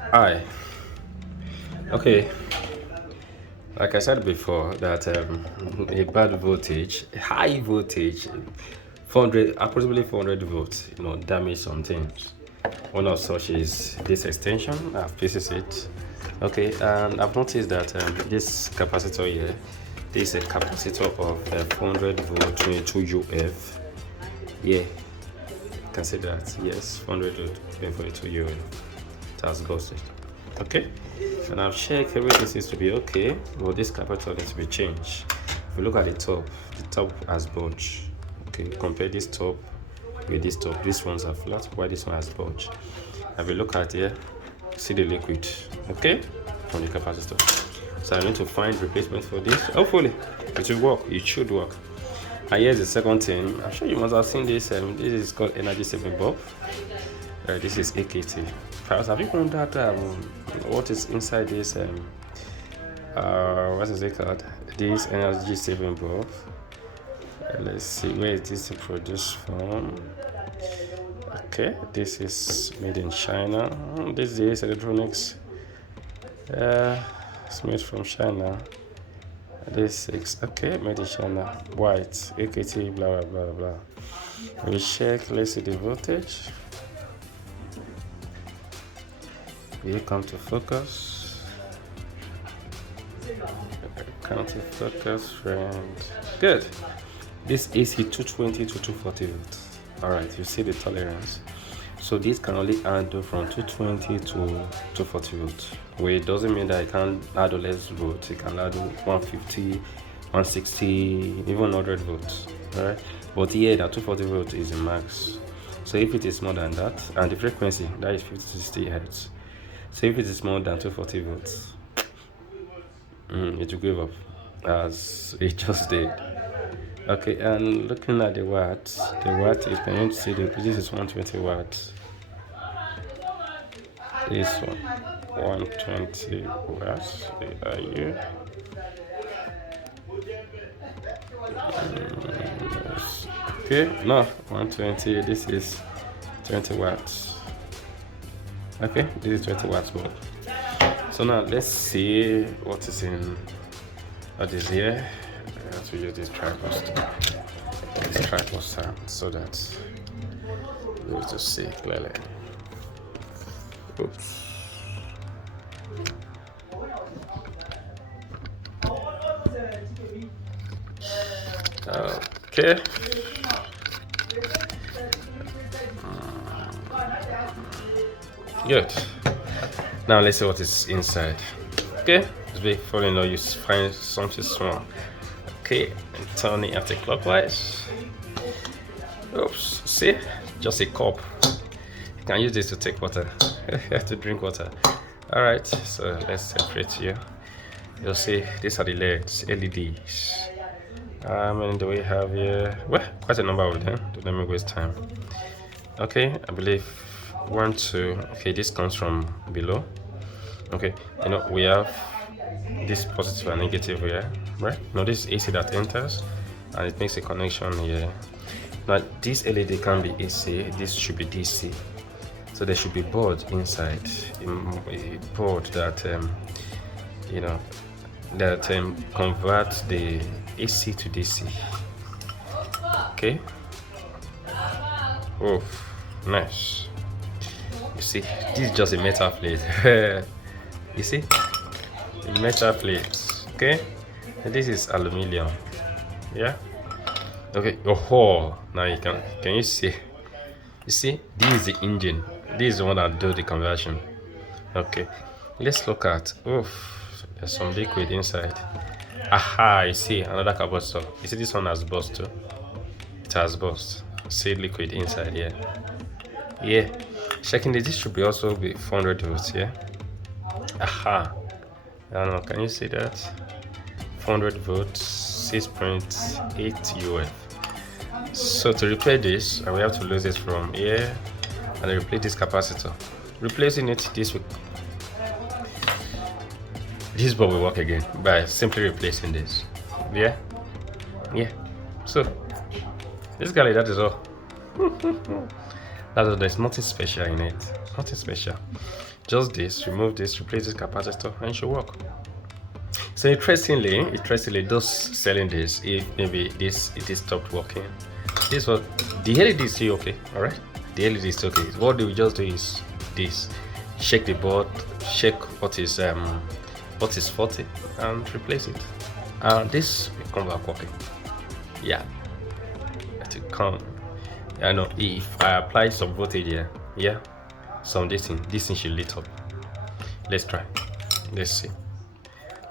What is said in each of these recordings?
Hi. Okay, like I said before, that a bad voltage, high voltage, 400, approximately 400 volts, damage some things. One of such is this extension. I've pieces it. Okay, and I've noticed that this capacitor here, this is a capacitor of 400 volt 22 UF. Yeah, you can see that. Yes, 400 volt 22 UF. It has busted. Okay, and I've checked, everything seems to be okay, but this capacitor needs to be changed. If you look at the top has bulge. Okay, compare this top with this top. These ones are flat, while this one has bulge. If you look at here, see the liquid, okay, on the capacitor. So I need to find replacement for this. Hopefully it will work. It should work. And here's the second thing. I'm sure you must have seen this. This is called energy saving bulb. This is AKT. Perhaps have you wondered what is inside this? What is it called? This energy saving bulb. Let's see, where is this produced from? Okay, this is made in China. This is electronics. It's made from China. This is okay, made in China. White, AKT, blah blah blah blah. We check. Let's see the voltage. Here come to focus. Come to focus, friend. Good. This AC 220 to 240 volts. Alright, you see the tolerance. So this can only handle from 220 to 240 volts. Well, it doesn't mean that it can handle less volts. It can handle 150, 160, even 100 volts. Alright, but here that 240 volts is the max. So if it is more than that, and the frequency that is 50 to 60 hertz. So if it is more than 240 volts, it will give up as it just did. Okay, and looking at the watts, is, can you see this is 120 watts. This one, 120 watts. Are you? Okay, no, 120. This is 20 watts. Okay, this is 20 watts bulb. So now let's see what is in what is here. I have to use this tripod stand so that we will to see clearly. Oops. Okay. Good. Now let's see what is inside. Okay, before you know, you find something small. Okay, and turn it anti-clockwise. Oops, see, just a cup. You can use this to take water, to drink water. All right, so let's separate here. You'll see these are the LEDs. How many do we have here? Well, quite a number of them. Don't let me waste time. Okay, I believe 1, 2. Okay, this comes from below. Okay, we have this positive and negative here, right? Now this is AC that enters and it makes a connection here. Now this LED can be AC, this should be DC. So there should be board inside, a board that converts the AC to DC. Okay. Oh, nice. You see, this is just a metal plate. You see, a metal plate. Okay, and this is aluminium. Yeah. Okay. Oh, now you can you see? You see, this is the engine. This is the one that does the conversion. Okay, let's look at. Oh, there's some liquid inside. Aha! You see another capacitor. You see this one has burst too. It has burst. See liquid inside here. Yeah. Checking this should be also be 400 volts. Yeah. Aha! I don't know. Can you see that? 400 volts, 6.8 UF. So to replace this, we have to lose it from here and replace this capacitor. Replacing it this bulb will work again by simply replacing this. Yeah. So basically that is all. There's nothing special in it. Nothing special. Just this, remove this, replace this capacitor, and it should work. So interestingly, those selling this, if maybe it is stopped working, this was the LED is still okay. All right, the LED is still okay. What they will just do is this: shake the board, check what is faulty, and replace it. And this will come back working. Yeah, it will come. I know if I apply some voltage here, yeah, this thing should lit up. Let's try. Let's see.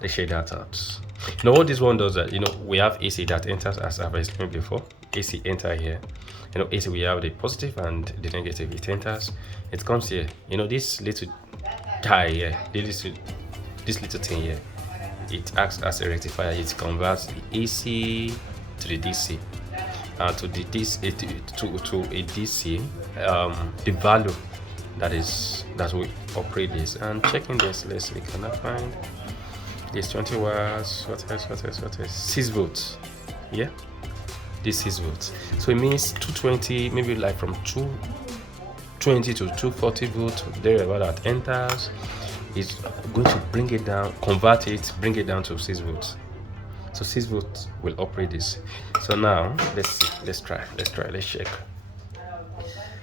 Let's shade that out. Now what this one does that, we have AC that enters, as I've explained before. AC enter here. AC, we have the positive and the negative. It enters, it comes here. This little tie here, this little thing here, it acts as a rectifier. It converts the AC to the DC. To the DC to a DC, the value that we operate this. And checking this, let's see, can I find this 20 watts? What else? 6 volts. Yeah, this 6 volts. So it means 220, maybe like from 220 to 240 volts. There, about that enters, is going to bring it down, convert it, bring it down to 6 volts. So 6 volts will operate this. So now let's see. Let's try. Let's check.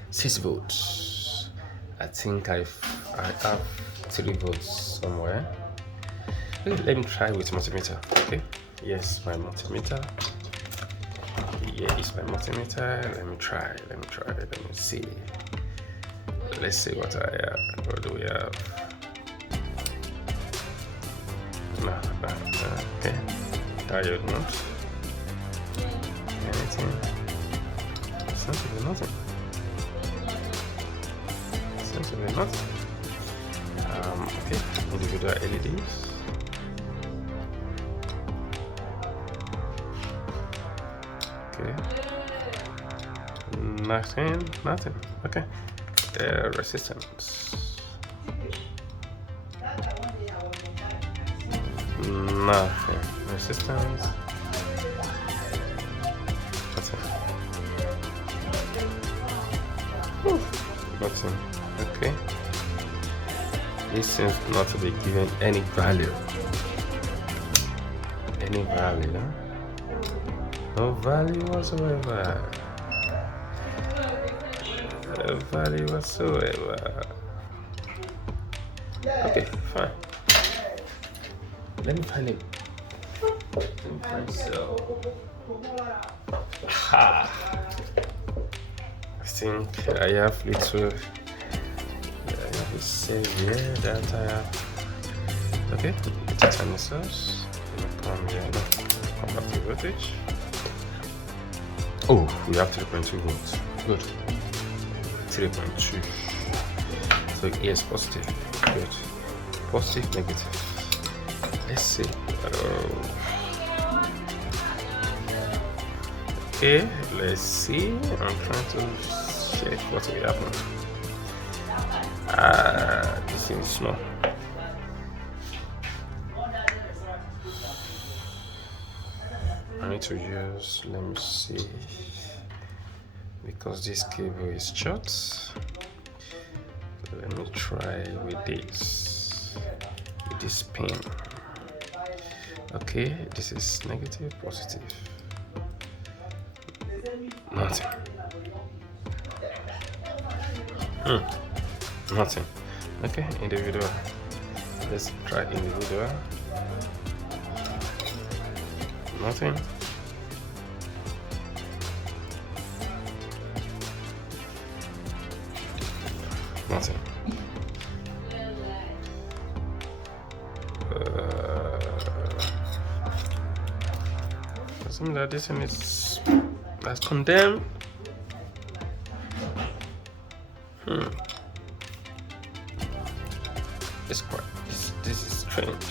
6 volts. I think I have 3 volts somewhere. Let me try with multimeter. Okay. Yes, my multimeter. Yeah, it's my multimeter. Let me try. Let me see. Let's see what I have. What do we have? Okay. Diode not. Anything. Essentially nothing. Okay. Individual LEDs. Okay. Nothing. Okay. Resistance. Nothing. Resistance. Nothing. Okay. This seems not to be given any value. No value whatsoever. No value whatsoever. Okay, fine. Let me find it. I think I have little. I have a save here that I have. Okay, it's a tiny source. Come here. Come back to voltage. Oh, we have 3.2 volts. Good. 3.2. So yes, positive. Good. Positive, negative. Let's see. Okay, let's see. I'm trying to check what will happen. This is small. I need to use, let me see, because this cable is short. Let me try with this pin. Okay, this is negative, positive. Nothing. Nothing. Okay, individual. Let's try individual. Nothing. Nothing. Assuming that this one is that's condemned. It's quite. This is strange.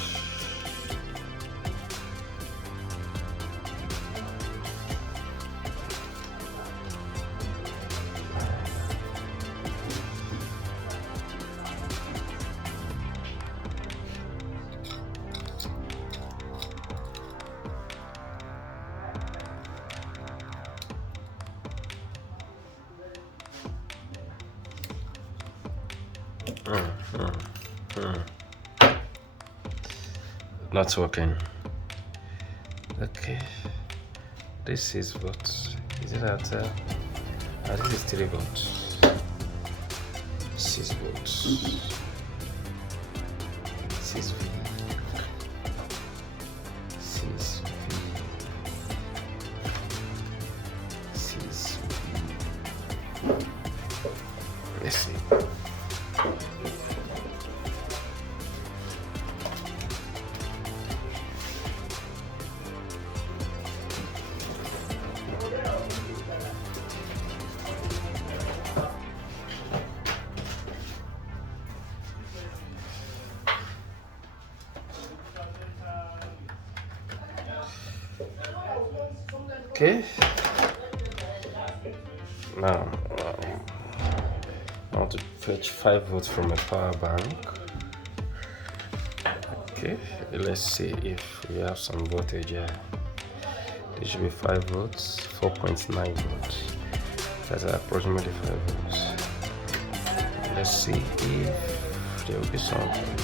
Not working. Okay. This is what is it at? This is 3 volts. 6 volts. 6 V. 6 V. 6 V. Let's see. Okay. Now, I want to fetch 5 volts from a power bank. Okay, let's see if we have some voltage here. This should be 5 volts, 4.9 volts. That's approximately 5 volts. Let's see if there will be something.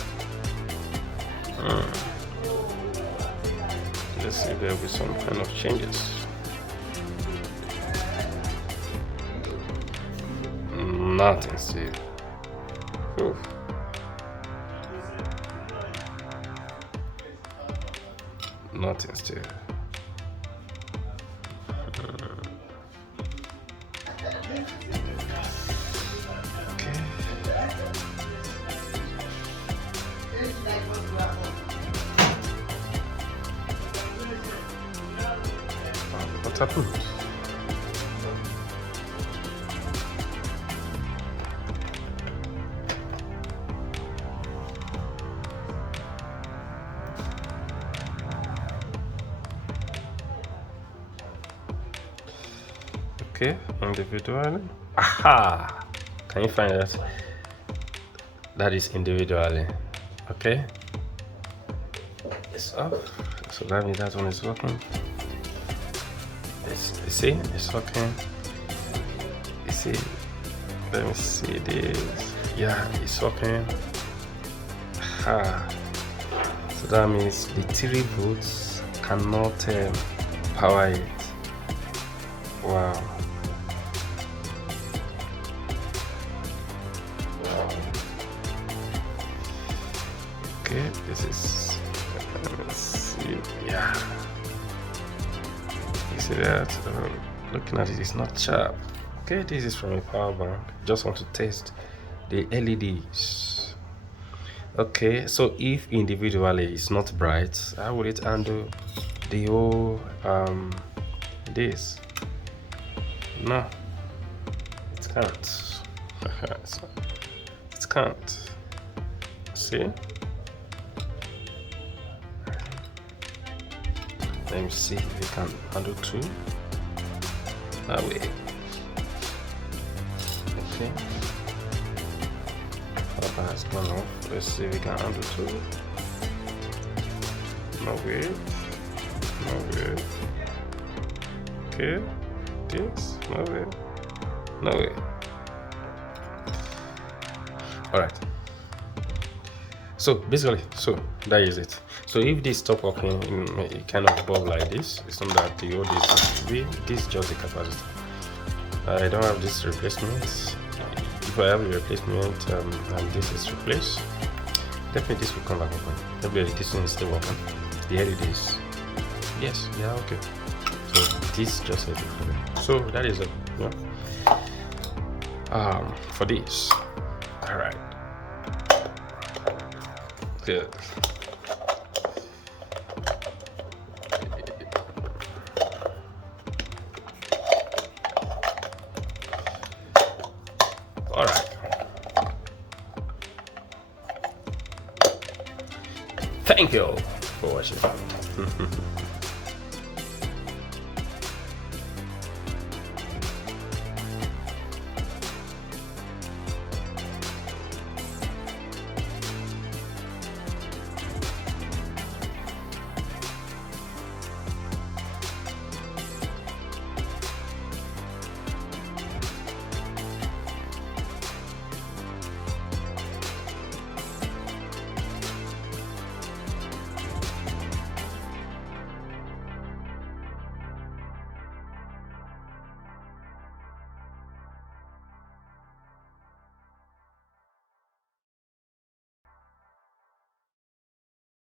Let's see if there will be some kind of changes. Nothing still. Oof. Nothing still. Okay. What happened? Okay, individually. Aha! Can you find that? That is individually. Okay. It's off. So that means that one is working. You see, it's working. You see, let me see this. Yeah, it's working. Aha! So that means the 3 volts cannot power it. Wow. Okay, this is, let's see, yeah, you see that, looking at it, it's not sharp. Okay, this is from a power bank. Just want to test the LEDs. Okay, so if individually it's not bright, how will it handle the whole this? No, it can't. It can't. See? Let me see if we can handle 2. That way. Okay. Power has gone off. Let's see if we can handle 2. No way. No way. Okay. This. No way. No way. Alright. So basically, that is it. So if this stop working in a kind of bulb like this, it's not that the old this is just the capacitor. I don't have this replacement. If I have a replacement and this is replaced, definitely this will come back open. Definitely this one is still working. The LEDs, yes, they are okay. So this just a bit. So that is it. Yeah. For this. All right. Good. All right. Thank you for watching.